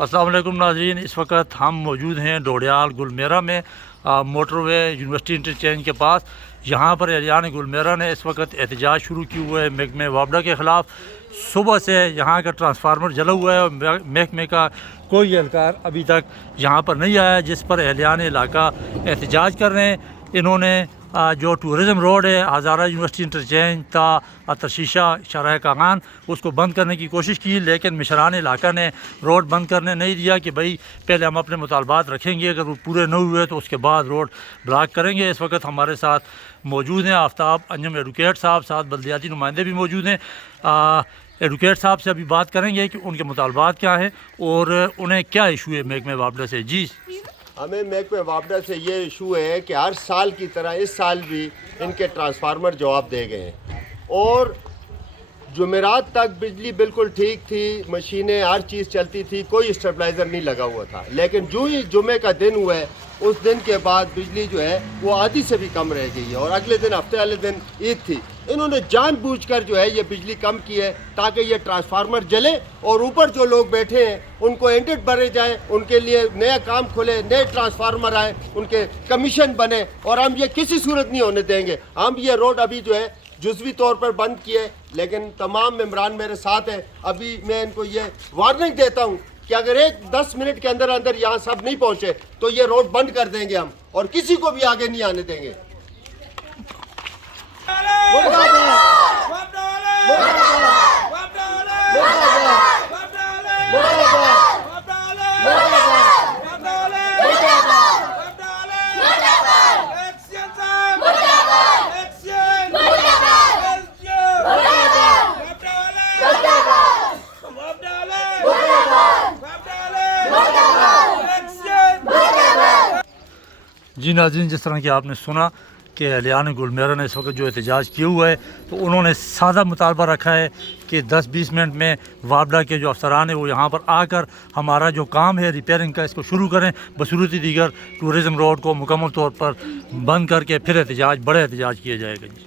अस्सलाम वालेकुम नाज़रीन, इस वक्त हम मौजूद हैं डोडियाल गुलमेरा में मोटरवे यूनिवर्सिटी इंटरचेंज के पास। यहाँ पर एहलियान गुलमेरा ने इस वक्त एहतजाज शुरू किया हुआ है महकमे वापडा के ख़िलाफ़। सुबह से यहाँ का ट्रांसफार्मर जला हुआ है और महकमे का कोई एहलकार अभी तक यहाँ पर नहीं आया, जिस पर एहलियान इलाका एहतजाज कर रहे हैं। इन्होंने जो टूरिज़म रोड है हज़ारा यूनिवर्सिटी इंटरचेंज ता तरशीशा शराह कागान उसको बंद करने की कोशिश की, लेकिन मिशरान इलाका ने रोड बंद करने नहीं दिया कि भाई पहले हम अपने मुतालबात रखेंगे, अगर वो पूरे न हुए तो उसके बाद रोड ब्लॉक करेंगे। इस वक्त हमारे साथ मौजूद हैं आफ्ताब अंजम एडवोकेट साहब, साथ बल्दियाती नुमाइंदे भी मौजूद हैं। एडवोकेट साहब से अभी बात करेंगे कि उनके मुतालबात क्या हैं और उन्हें क्या इशू है महकमे वापडा से। जी, हमें महकमे वापडा से ये इशू है कि हर साल की तरह इस साल भी इनके ट्रांसफार्मर जवाब दे गए हैं और जुमेरात तक बिजली बिल्कुल ठीक थी, मशीनें हर चीज़ चलती थी, कोई स्टेबलाइज़र नहीं लगा हुआ था। लेकिन जो ही जुमे का दिन हुआ है उस दिन के बाद बिजली जो है वो आधी से भी कम रह गई है और अगले दिन हफ्ते वाले दिन ईद थी। इन्होंने जानबूझकर जो है ये बिजली कम की है ताकि ये ट्रांसफार्मर जले और ऊपर जो लोग बैठे हैं उनको एंडेड भरे जाए, उनके लिए नया काम खुले, नए ट्रांसफार्मर आए, उनके कमीशन बने और हम ये किसी सूरत नहीं होने देंगे। हम ये रोड अभी जो है जुज़वी तौर पर बंद किए, लेकिन तमाम मेम्बरान मेरे साथ हैं। अभी मैं इनको ये वार्निंग देता हूँ कि अगर 10 मिनट के अंदर अंदर यहाँ सब नहीं पहुँचे तो ये रोड बंद कर देंगे हम और किसी को भी आगे नहीं आने देंगे। जी नाज़रीन, जिस तरह कि आपने सुना कि एहलियान गुलमेरा ने इस वक्त जो एहतजाज किया हुआ है, तो उन्होंने सादा मुतालबा रखा है कि 10-20 मिनट में वापडा के जो अफसरान हैं वो यहाँ पर आकर हमारा जो काम है रिपेयरिंग का इसको शुरू करें, बसूरत दीगर टूरिज़म रोड को मुकम्मल तौर पर बंद करके फिर एहतजाज बड़े एहतजाज किया जाएगा। जी।